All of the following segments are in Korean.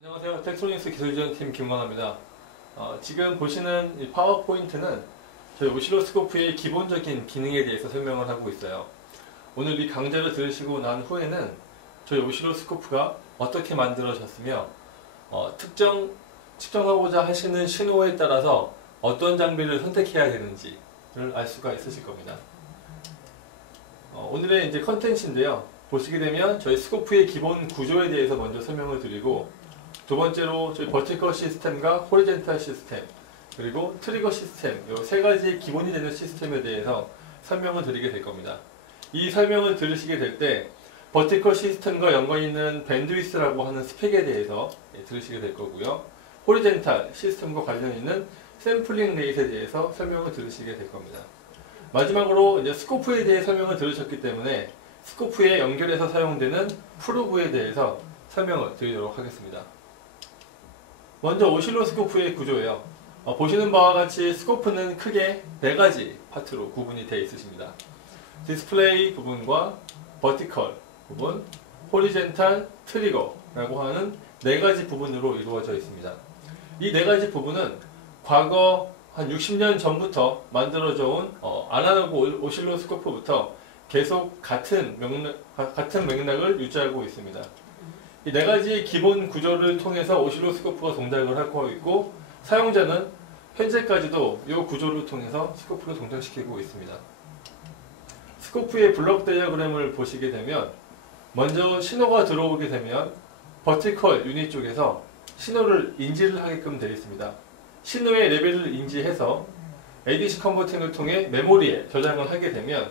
안녕하세요. 텍스트로닉스 기술지원팀 김건아입니다. 지금 보시는 이 파워포인트는 저희 오실로스코프의 기본적인 기능에 대해서 설명을 하고 있어요. 오늘 이 강좌를 들으시고 난 후에는 저희 오실로스코프가 어떻게 만들어졌으며 측정하고자 하시는 신호에 따라서 어떤 장비를 선택해야 되는지를 알 수가 있으실 겁니다. 오늘의 이제 컨텐츠인데요. 보시게 되면 저희 스코프의 기본 구조에 대해서 먼저 설명을 드리고, 두 번째로 저희 버티컬 시스템과 호리젠탈 시스템, 그리고 트리거 시스템, 이 세 가지의 기본이 되는 시스템에 대해서 설명을 드리게 될 겁니다. 이 설명을 들으시게 될 때 버티컬 시스템과 연관 있는 밴드위스라고 하는 스펙에 대해서 들으시게 될 거고요. 호리젠탈 시스템과 관련 있는 샘플링 레이트에 대해서 설명을 들으시게 될 겁니다. 마지막으로 이제 스코프에 대해 설명을 들으셨기 때문에 스코프에 연결해서 사용되는 프로브에 대해서 설명을 드리도록 하겠습니다. 먼저 오실로스코프의 구조예요. 보시는 바와 같이 스코프는 크게 네 가지 파트로 구분이 되어 있으십니다. 디스플레이 부분과 버티컬 부분, 호리젠탈, 트리거라고 하는 네 가지 부분으로 이루어져 있습니다. 이 네 가지 부분은 과거 한 60년 전부터 만들어져 온 아날로그 오실로스코프부터 계속 같은 맥락을 유지하고 있습니다. 이 네 가지 기본 구조를 통해서 오실로스코프가 동작을 하고 있고, 사용자는 현재까지도 이 구조를 통해서 스코프를 동작시키고 있습니다. 스코프의 블록 다이어그램을 보시게 되면 먼저 신호가 들어오게 되면 버티컬 유닛 쪽에서 신호를 인지를 하게끔 되어 있습니다. 신호의 레벨을 인지해서 ADC 컨버팅을 통해 메모리에 저장을 하게 되면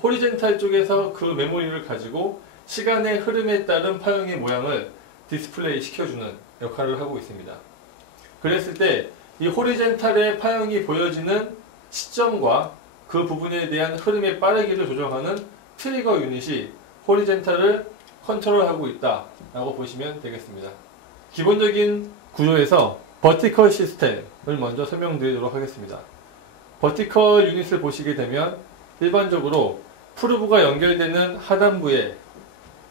호리젠탈 쪽에서 그 메모리를 가지고 시간의 흐름에 따른 파형의 모양을 디스플레이 시켜주는 역할을 하고 있습니다. 그랬을 때 이 호리젠탈의 파형이 보여지는 시점과 그 부분에 대한 흐름의 빠르기를 조정하는 트리거 유닛이 호리젠탈을 컨트롤하고 있다라고 보시면 되겠습니다. 기본적인 구조에서 버티컬 시스템을 먼저 설명드리도록 하겠습니다. 버티컬 유닛을 보시게 되면 일반적으로 프로브가 연결되는 하단부에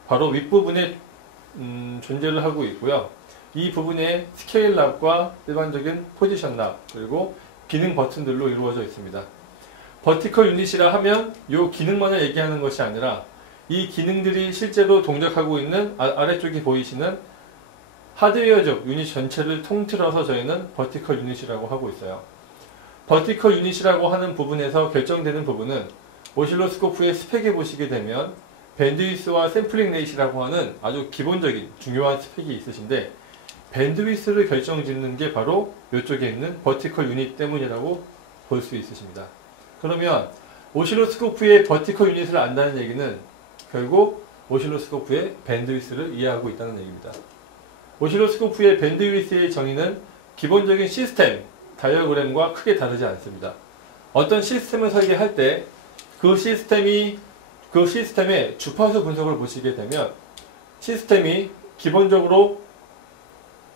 바로 윗부분에 존재를 하고 있고요. 이 부분에 스케일 납과 일반적인 포지션 납, 그리고 기능 버튼들로 이루어져 있습니다. 버티컬 유닛이라 하면 이 기능만을 얘기하는 것이 아니라 이 기능들이 실제로 동작하고 있는 아래쪽에 보이시는 하드웨어적 유닛 전체를 통틀어서 저희는 버티컬 유닛이라고 하고 있어요. 버티컬 유닛이라고 하는 부분에서 결정되는 부분은 오실로스코프의 스펙에 보시게 되면 밴드위스와 샘플링 레이트라고 하는 아주 기본적인 중요한 스펙이 있으신데, 밴드위스를 결정짓는 게 바로 이쪽에 있는 버티컬 유닛 때문이라고 볼 수 있으십니다. 그러면 오실로스코프의 버티컬 유닛을 안다는 얘기는 결국 오실로스코프의 밴드위스를 이해하고 있다는 얘기입니다. 오실로스코프의 밴드위스의 정의는 기본적인 시스템 다이어그램과 크게 다르지 않습니다. 어떤 시스템을 설계할 때 그 시스템의 주파수 분석을 보시게 되면 시스템이 기본적으로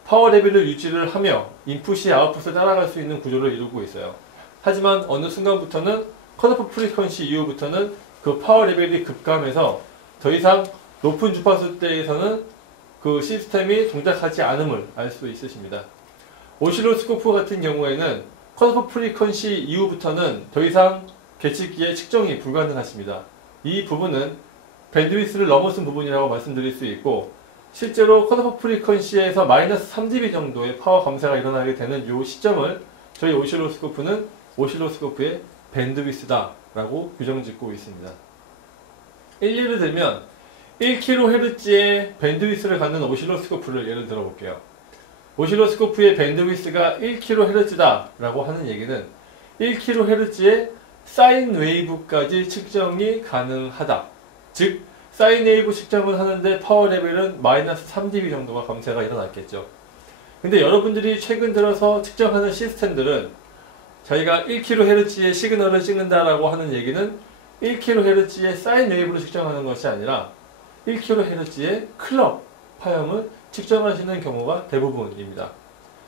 파워 레벨을 유지를 하며 인풋이 아웃풋을 따라갈 수 있는 구조를 이루고 있어요. 하지만 어느 순간부터는 컷오프 프리퀀시 이후부터는 그 파워 레벨이 급감해서 더 이상 높은 주파수대에서는 그 시스템이 동작하지 않음을 알 수 있으십니다. 오실로스코프 같은 경우에는 컷오프 프리퀀시 이후부터는 더 이상 계측기의 측정이 불가능하십니다. 이 부분은 밴드위스를 넘어선 부분이라고 말씀드릴 수 있고, 실제로 컷오프 프리퀀시에서 마이너스 3dB 정도의 파워 감소가 일어나게 되는 이 시점을 저희 오실로스코프는 오실로스코프의 밴드위스다 라고 규정짓고 있습니다. 예를 들면 1kHz의 밴드위스를 갖는 오실로스코프를 예를 들어 볼게요. 오실로스코프의 밴드위스가 1kHz다 라고 하는 얘기는 1kHz의 사인 웨이브까지 측정이 가능하다. 즉 사인 웨이브 측정을 하는데 파워 레벨은 마이너스 3dB 정도가 감소가 일어났겠죠. 근데 여러분들이 최근 들어서 측정하는 시스템들은 저희가 1kHz의 시그널을 찍는다라고 하는 얘기는 1kHz의 사인 웨이브를 측정하는 것이 아니라 1kHz의 클럭 파형을 측정하시는 경우가 대부분입니다.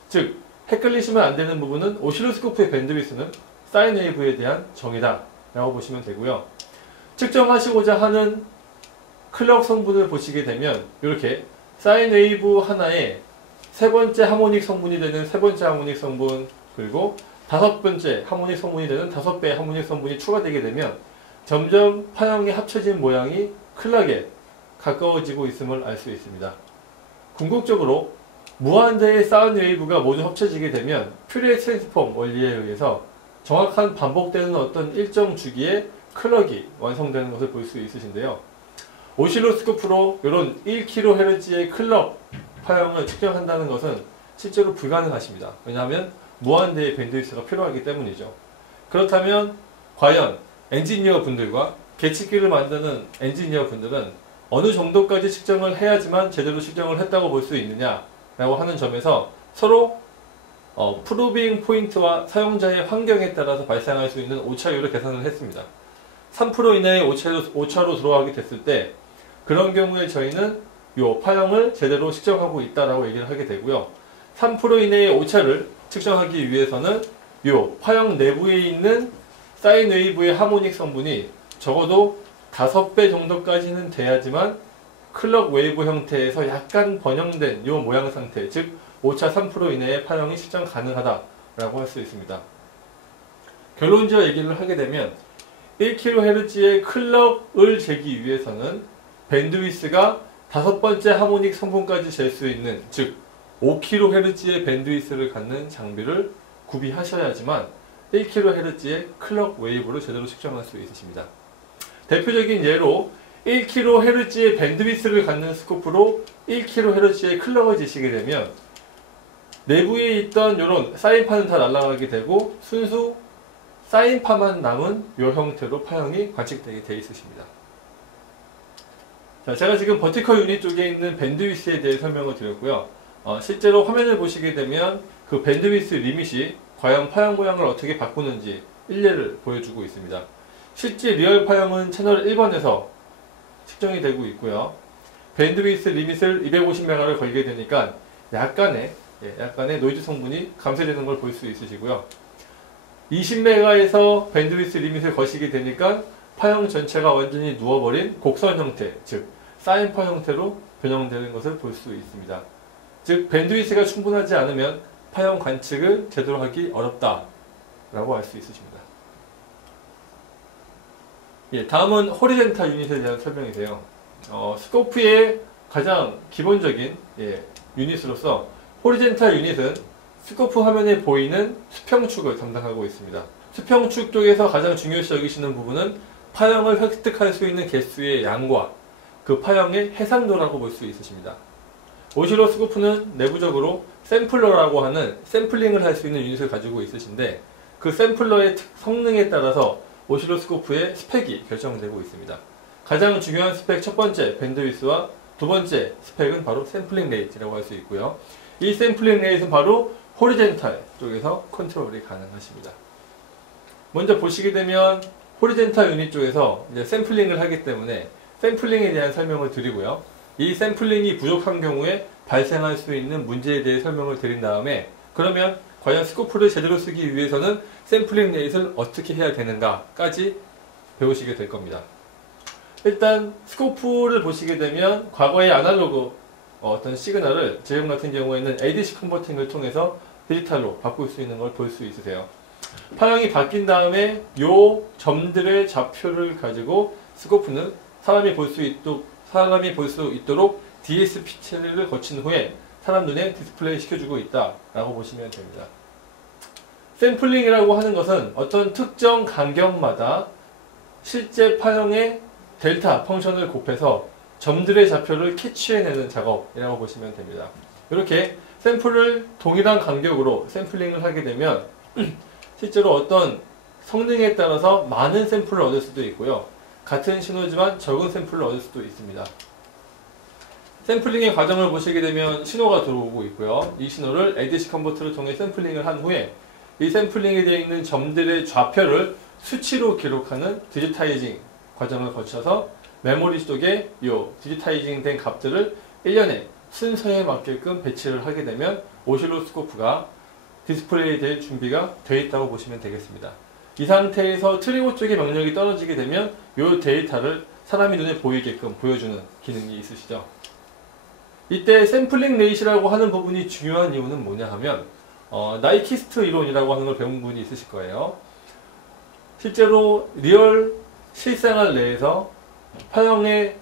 즉 헷갈리시면 안 되는 부분은 오실로스코프의 밴드위스는 사인 웨이브에 대한 정의다 라고 보시면 되고요. 측정하시고자 하는 클럭 성분을 보시게 되면 이렇게 사인 웨이브 하나에 세 번째 하모닉 성분이 되는 세 번째 하모닉 성분, 그리고 다섯 번째 하모닉 성분이 되는 다섯 배의 하모닉 성분이 추가되게 되면 점점 파형이 합쳐진 모양이 클락에 가까워지고 있음을 알 수 있습니다. 궁극적으로 무한대의 사운드 웨이브가 모두 합쳐지게 되면 퓨리에 트랜스폼 원리에 의해서 정확한 반복되는 어떤 일정 주기의 클럭이 완성되는 것을 볼 수 있으신데요. 오실로스코프로 이런 1kHz의 클럭 파형을 측정한다는 것은 실제로 불가능하십니다. 왜냐하면 무한대의 밴드위스가 필요하기 때문이죠. 그렇다면 과연 엔지니어 분들과 계측기를 만드는 엔지니어 분들은 어느 정도까지 측정을 해야지만 제대로 측정을 했다고 볼 수 있느냐라고 하는 점에서 서로 프루빙 포인트와 사용자의 환경에 따라서 발생할 수 있는 오차율을 계산을 했습니다. 3% 이내의 오차로 들어가게 됐을 때 그런 경우에 저희는 이 파형을 제대로 측정하고 있다라고 얘기를 하게 되고요. 3% 이내의 오차를 측정하기 위해서는 이 파형 내부에 있는 사인 웨이브의 하모닉 성분이 적어도 5배 정도까지는 돼야지만 클럭 웨이브 형태에서 약간 번영된 이 모양 상태, 즉 오차 3% 이내의 파형이 측정 가능하다라고 할 수 있습니다. 결론지어 얘기를 하게 되면 1kHz의 클럭을 재기 위해서는 밴드위스가 다섯 번째 하모닉 성분까지 잴 수 있는, 즉 5kHz의 밴드위스를 갖는 장비를 구비하셔야지만 1kHz의 클럭 웨이브를 제대로 측정할 수 있으십니다. 대표적인 예로 1kHz의 밴드위스를 갖는 스코프로 1kHz의 클럭을 재시게 되면 내부에 있던 이런 사인파는 다 날아가게 되고 순수 사인파만 남은 이 형태로 파형이 관측되게 되어 있으십니다. 자, 제가 지금 버티컬 유닛 쪽에 있는 밴드위스에 대해 설명을 드렸고요. 실제로 화면을 보시게 되면 그 밴드위스 리밋이 과연 파형 모양을 어떻게 바꾸는지 일례를 보여주고 있습니다. 실제 리얼 파형은 채널 1번에서 측정이 되고 있고요. 밴드위스 리밋을 250메가를 걸게 되니까 약간의 노이즈 성분이 감소되는 걸 볼 수 있으시고요. 20메가에서 밴드위스 리밋을 거시게 되니까 파형 전체가 완전히 누워버린 곡선 형태, 즉 사인파 형태로 변형되는 것을 볼 수 있습니다. 즉 밴드위스가 충분하지 않으면 파형 관측을 제대로 하기 어렵다라고 알 수 있으십니다. 다음은 호리젠탈 유닛에 대한 설명이세요. 스코프의 가장 기본적인 유닛으로서 호리젠탈 유닛은 스코프 화면에 보이는 수평축을 담당하고 있습니다. 수평축 쪽에서 가장 중요시 여기시는 부분은 파형을 획득할 수 있는 개수의 양과 그 파형의 해상도라고 볼 수 있으십니다. 오실로스코프는 내부적으로 샘플러라고 하는 샘플링을 할 수 있는 유닛을 가지고 있으신데 그 샘플러의 성능에 따라서 오실로스코프의 스펙이 결정되고 있습니다. 가장 중요한 스펙 첫 번째 밴드위스와 두 번째 스펙은 바로 샘플링 레이트라고 할 수 있고요. 이 샘플링 레이트는 바로 호리젠탈 쪽에서 컨트롤이 가능하십니다. 먼저 보시게 되면 호리젠탈 유닛 쪽에서 이제 샘플링을 하기 때문에 샘플링에 대한 설명을 드리고요. 이 샘플링이 부족한 경우에 발생할 수 있는 문제에 대해 설명을 드린 다음에 그러면 과연 스코프를 제대로 쓰기 위해서는 샘플링 레이트를 어떻게 해야 되는가까지 배우시게 될 겁니다. 일단 스코프를 보시게 되면 과거의 아날로그 어떤 시그널을 지금 같은 경우에는 ADC 컨버팅을 통해서 디지털로 바꿀 수 있는 걸 볼 수 있으세요. 파형이 바뀐 다음에 요 점들의 좌표를 가지고 스코프는 사람이 볼 수 있도록 DSP 처리를 거친 후에 사람 눈에 디스플레이 시켜주고 있다라고 보시면 됩니다. 샘플링이라고 하는 것은 어떤 특정 간격마다 실제 파형의 델타 펑션을 곱해서 점들의 좌표를 캐치해내는 작업이라고 보시면 됩니다. 이렇게 샘플을 동일한 간격으로 샘플링을 하게 되면 실제로 어떤 성능에 따라서 많은 샘플을 얻을 수도 있고요. 같은 신호지만 적은 샘플을 얻을 수도 있습니다. 샘플링의 과정을 보시게 되면 신호가 들어오고 있고요. 이 신호를 ADC 컨버터를 통해 샘플링을 한 후에 이 샘플링에 되어 있는 점들의 좌표를 수치로 기록하는 디지타이징 과정을 거쳐서 메모리 속에 이 디지타이징 된 값들을 1년에 순서에 맞게끔 배치를 하게 되면 오실로스코프가 디스플레이 될 준비가 되어 있다고 보시면 되겠습니다. 이 상태에서 트리거 쪽의 명령이 떨어지게 되면 이 데이터를 사람이 눈에 보이게끔 보여주는 기능이 있으시죠. 이때 샘플링 레이시라고 하는 부분이 중요한 이유는 뭐냐 하면 나이키스트 이론이라고 하는 걸 배운 분이 있으실 거예요. 실제로 리얼 실생활 내에서 파형의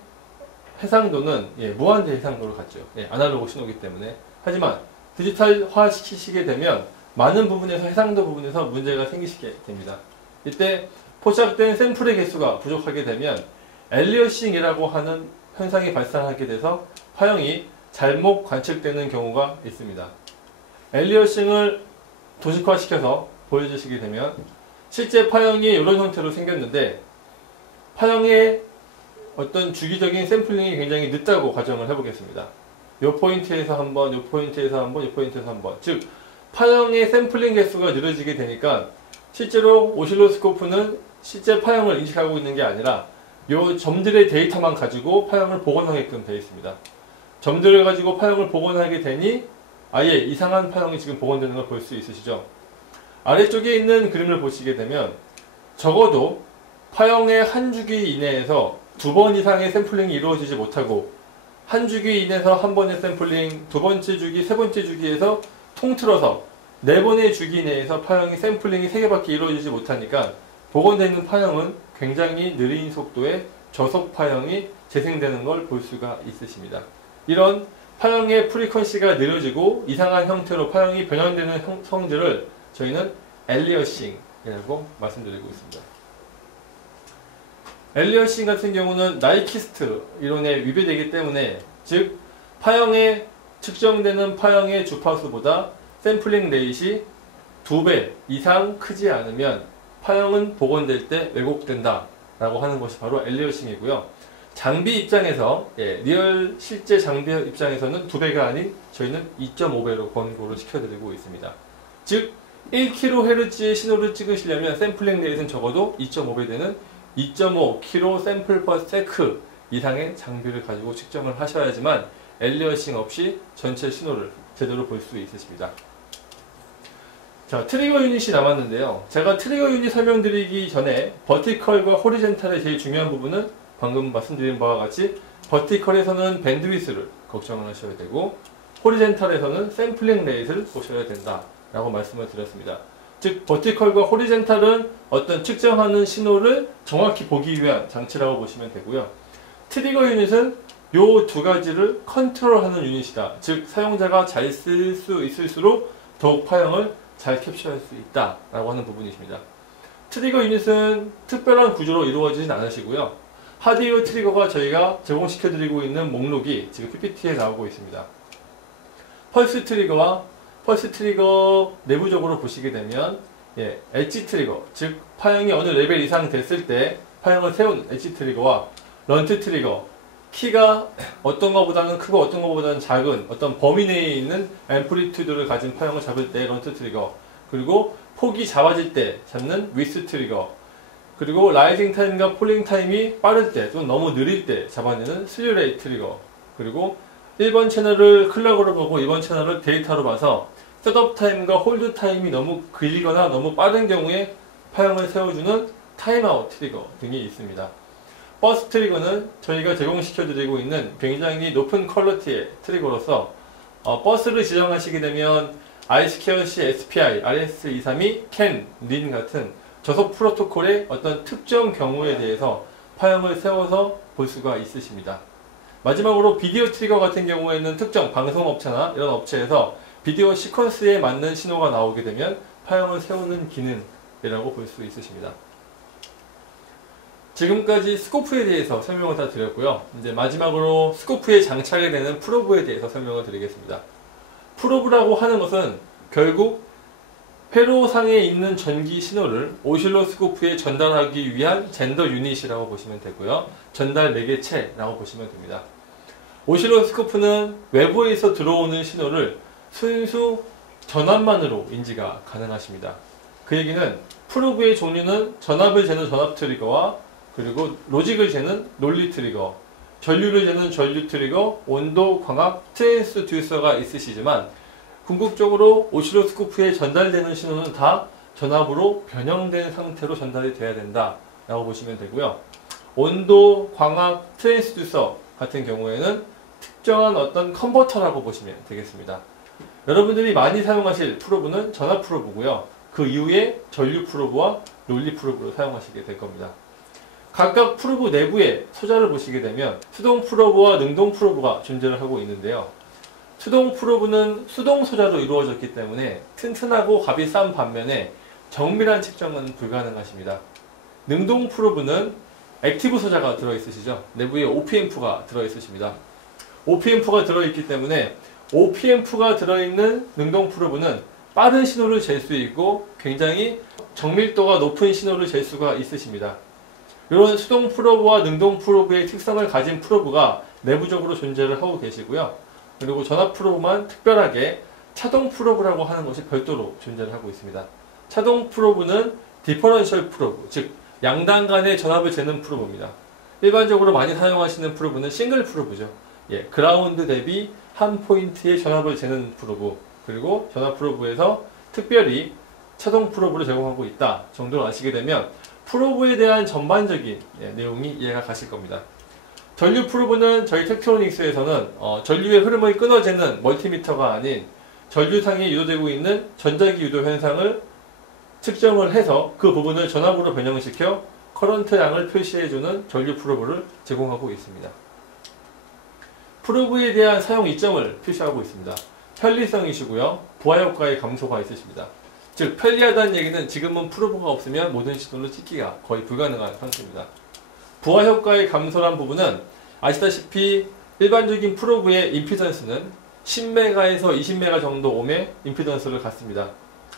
해상도는 무한대 해상도를 갖죠. 아날로그 신호이기 때문에. 하지만 디지털화 시키시게 되면 많은 부분에서 해상도 부분에서 문제가 생기시게 됩니다. 이때 포착된 샘플의 개수가 부족하게 되면 엘리어싱이라고 하는 현상이 발생하게 돼서 파형이 잘못 관측되는 경우가 있습니다. 엘리어싱을 도식화시켜서 보여주시게 되면 실제 파형이 이런 형태로 생겼는데 파형의 어떤 주기적인 샘플링이 굉장히 늦다고 가정을 해보겠습니다. 이 포인트에서 한 번, 이 포인트에서 한 번, 이 포인트에서 한 번. 즉 파형의 샘플링 개수가 늘어지게 되니까 실제로 오실로스코프는 실제 파형을 인식하고 있는 게 아니라 이 점들의 데이터만 가지고 파형을 복원하게끔 되어 있습니다. 점들을 가지고 파형을 복원하게 되니 아예 이상한 파형이 지금 복원되는 걸 볼 수 있으시죠? 아래쪽에 있는 그림을 보시게 되면 적어도 파형의 한 주기 이내에서 2번 이상의 샘플링이 이루어지지 못하고 한 주기 이내에서 한 번의 샘플링, 두 번째 주기, 세 번째 주기에서 통틀어서 4번의 주기 내에서 파형이 샘플링이 3개밖에 이루어지지 못하니까 복원되는 파형은 굉장히 느린 속도의 저속 파형이 재생되는 걸 볼 수가 있으십니다. 이런 파형의 프리퀀시가 느려지고 이상한 형태로 파형이 변형되는 성질을 저희는 엘리어싱이라고 말씀드리고 있습니다. 엘리어싱 같은 경우는 나이키스트 이론에 위배되기 때문에 즉 파형에 측정되는 파형의 주파수보다 샘플링 레이시 2배 이상 크지 않으면 파형은 복원될 때 왜곡된다 라고 하는 것이 바로 엘리어싱이고요. 장비 입장에서 리얼 실제 장비 입장에서는 2배가 아닌 저희는 2.5배로 권고를 시켜드리고 있습니다. 즉 1kHz의 신호를 찍으시려면 샘플링 레이트는 적어도 2.5배 되는 2.5kg 샘플 퍼 세크 이상의 장비를 가지고 측정을 하셔야지만 엘리어싱 없이 전체 신호를 제대로 볼 수 있으십니다. 자, 트리거 유닛이 남았는데요. 제가 트리거 유닛 설명드리기 전에 버티컬과 호리젠탈의 제일 중요한 부분은 방금 말씀드린 바와 같이 버티컬에서는 밴드위스를 걱정을 하셔야 되고 호리젠탈에서는 샘플링 레이트를 보셔야 된다 라고 말씀을 드렸습니다. 즉 버티컬과 호리젠탈은 어떤 측정하는 신호를 정확히 보기 위한 장치라고 보시면 되고요. 트리거 유닛은 이 두 가지를 컨트롤하는 유닛이다. 즉 사용자가 잘 쓸 수 있을수록 더욱 파형을 잘 캡처할 수 있다 라고 하는 부분이십니다. 트리거 유닛은 특별한 구조로 이루어지진 않으시고요. 하드웨어 트리거가 저희가 제공시켜 드리고 있는 목록이 지금 PPT에 나오고 있습니다. 펄스 트리거와 펄스 트리거 내부적으로 보시게 되면 엣지 트리거, 즉 파형이 어느 레벨 이상 됐을 때 파형을 세운 엣지 트리거와 런트 트리거, 키가 어떤 것보다는 크고 어떤 것보다는 작은 어떤 범위 내에 있는 앰플리튜드를 가진 파형을 잡을 때 런트 트리거, 그리고 폭이 작아질 때 잡는 위스 트리거, 그리고 라이징 타임과 폴링 타임이 빠를 때 또는 너무 느릴 때 잡아내는 슬류레이 트리거, 그리고 1번 채널을 클럭으로 보고 2번 채널을 데이터로 봐서 셋업 타임과 홀드 타임이 너무 길거나 너무 빠른 경우에 파형을 세워주는 타임아웃 트리거 등이 있습니다. 버스 트리거는 저희가 제공시켜드리고 있는 굉장히 높은 퀄리티의 트리거로서 버스를 지정하시게 되면 iSquareC SPI, RS232, CAN, RIN 같은 저속 프로토콜의 어떤 특정 경우에 대해서 파형을 세워서 볼 수가 있으십니다. 마지막으로 비디오 트리거 같은 경우에는 특정 방송업체나 이런 업체에서 비디오 시퀀스에 맞는 신호가 나오게 되면 파형을 세우는 기능이라고 볼 수 있으십니다. 지금까지 스코프에 대해서 설명을 다 드렸고요. 이제 마지막으로 스코프에 장착이 되는 프로브에 대해서 설명을 드리겠습니다. 프로브라고 하는 것은 결국 회로상에 있는 전기 신호를 오실로스코프에 전달하기 위한 젠더 유닛이라고 보시면 되고요. 전달 매개체라고 보시면 됩니다. 오실로스코프는 외부에서 들어오는 신호를 순수 전압만으로 인지가 가능하십니다. 그 얘기는 프로브의 종류는 전압을 재는 전압 트리거와 그리고 로직을 재는 롤리 트리거, 전류를 재는 전류 트리거, 온도, 광학, 트랜스듀서가 있으시지만 궁극적으로 오실로스코프에 전달되는 신호는 다 전압으로 변형된 상태로 전달이 돼야 된다 라고 보시면 되고요. 온도, 광학, 트랜스듀서 같은 경우에는 특정한 어떤 컨버터라고 보시면 되겠습니다. 여러분들이 많이 사용하실 프로브는 전압 프로브고요. 그 이후에 전류 프로브와 논리 프로브로 사용하시게 될 겁니다. 각각 프로브 내부의 소자를 보시게 되면 수동 프로브와 능동 프로브가 존재를 하고 있는데요. 수동 프로브는 수동 소자로 이루어졌기 때문에 튼튼하고 값이 싼 반면에 정밀한 측정은 불가능하십니다. 능동 프로브는 액티브 소자가 들어있으시죠. 내부에 OPM프가 들어있으십니다. OPM프가 들어있기 때문에 OPM프가 들어있는 능동 프로브는 빠른 신호를 잴 수 있고 굉장히 정밀도가 높은 신호를 잴 수가 있으십니다. 이런 수동 프로브와 능동 프로브의 특성을 가진 프로브가 내부적으로 존재를 하고 계시고요. 그리고 전압 프로브만 특별하게 차동 프로브라고 하는 것이 별도로 존재를 하고 있습니다. 차동 프로브는 디퍼런셜 프로브, 즉 양단 간의 전압을 재는 프로브입니다. 일반적으로 많이 사용하시는 프로브는 싱글 프로브죠. 그라운드 대비 한 포인트의 전압을 재는 프로브, 그리고 전압 프로브에서 특별히 차동 프로브를 제공하고 있다 정도로 아시게 되면 프로브에 대한 전반적인 내용이 이해가 가실 겁니다. 전류 프로브는 저희 텍트로닉스에서는 전류의 흐름을 끊어재는 멀티미터가 아닌 전류상에 유도되고 있는 전자기 유도 현상을 측정을 해서 그 부분을 전압으로 변형시켜 커런트 양을 표시해주는 전류 프로브를 제공하고 있습니다. 프로브에 대한 사용 이점을 표시하고 있습니다. 편리성이시고요. 부하 효과의 감소가 있으십니다. 즉 편리하다는 얘기는 지금은 프로브가 없으면 모든 신호를 찍기가 거의 불가능한 상태입니다. 부하 효과의 감소란 부분은 아시다시피 일반적인 프로브의 임피던스는 10메가에서 20메가 정도 ohm의 임피던스를 갖습니다.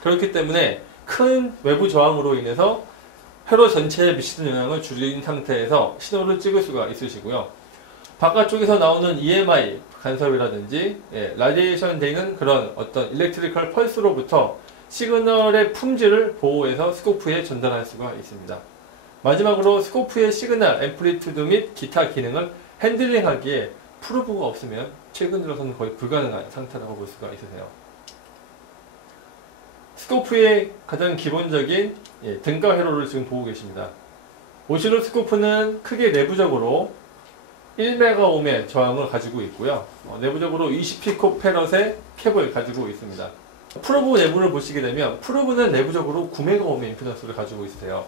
그렇기 때문에 큰 외부 저항으로 인해서 회로 전체에 미치는 영향을 줄인 상태에서 신호를 찍을 수가 있으시고요. 바깥쪽에서 나오는 EMI 간섭이라든지 라디에이션 되는 그런 어떤 일렉트리컬 펄스로부터 시그널의 품질을 보호해서 스코프에 전달할 수가 있습니다. 마지막으로 스코프의 시그널, 앰플리튜드 및 기타 기능을 핸들링하기에 프로브가 없으면 최근 들어서는 거의 불가능한 상태라고 볼 수가 있으세요. 스코프의 가장 기본적인 등가 회로를 지금 보고 계십니다. 오실로스코프는 크게 내부적으로 1메가옴의 저항을 가지고 있고요. 내부적으로 20피코페럿의 캡을 가지고 있습니다. 프로브 내부를 보시게 되면 프로브는 내부적으로 9메가옴의 임피던스를 가지고 있으세요.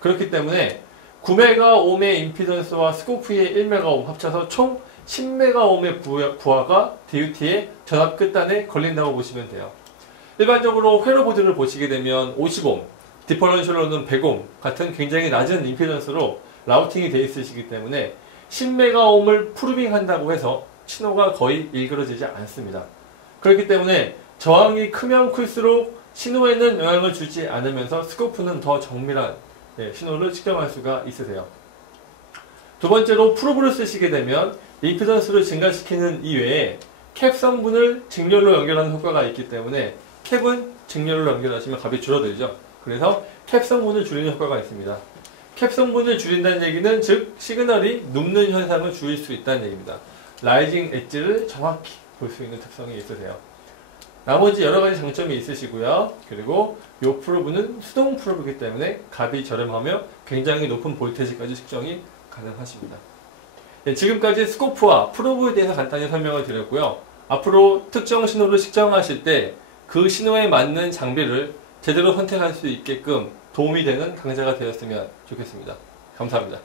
그렇기 때문에 9메가옴의 임피던스와 스코프의 1메가옴 합쳐서 총 10메가옴의 부하가 DUT의 전압 끝단에 걸린다고 보시면 돼요. 일반적으로 회로보드를 보시게 되면 50옴, 디퍼런셜로는 100옴 같은 굉장히 낮은 임피던스로 라우팅이 되어 있으시기 때문에 10메가옴을 프루빙 한다고 해서 신호가 거의 일그러지지 않습니다. 그렇기 때문에 저항이 크면 클수록 신호에는 영향을 주지 않으면서 스코프는 더 정밀한 신호를 측정할 수가 있으세요. 두 번째로 프로브를 쓰시게 되면 임피던스를 증가시키는 이외에 캡 성분을 직렬로 연결하는 효과가 있기 때문에 캡은 직렬로 연결하시면 값이 줄어들죠. 그래서 캡 성분을 줄이는 효과가 있습니다. 캡 성분을 줄인다는 얘기는 즉 시그널이 눕는 현상을 줄일 수 있다는 얘기입니다. 라이징 엣지를 정확히 볼 수 있는 특성이 있으세요. 나머지 여러가지 장점이 있으시고요. 그리고 이 프로브는 수동 프로브이기 때문에 값이 저렴하며 굉장히 높은 볼테지까지 측정이 가능하십니다. 지금까지 스코프와 프로브에 대해서 간단히 설명을 드렸고요. 앞으로 특정 신호를 측정하실 때 그 신호에 맞는 장비를 제대로 선택할 수 있게끔 도움이 되는 강좌가 되었으면 좋겠습니다. 감사합니다.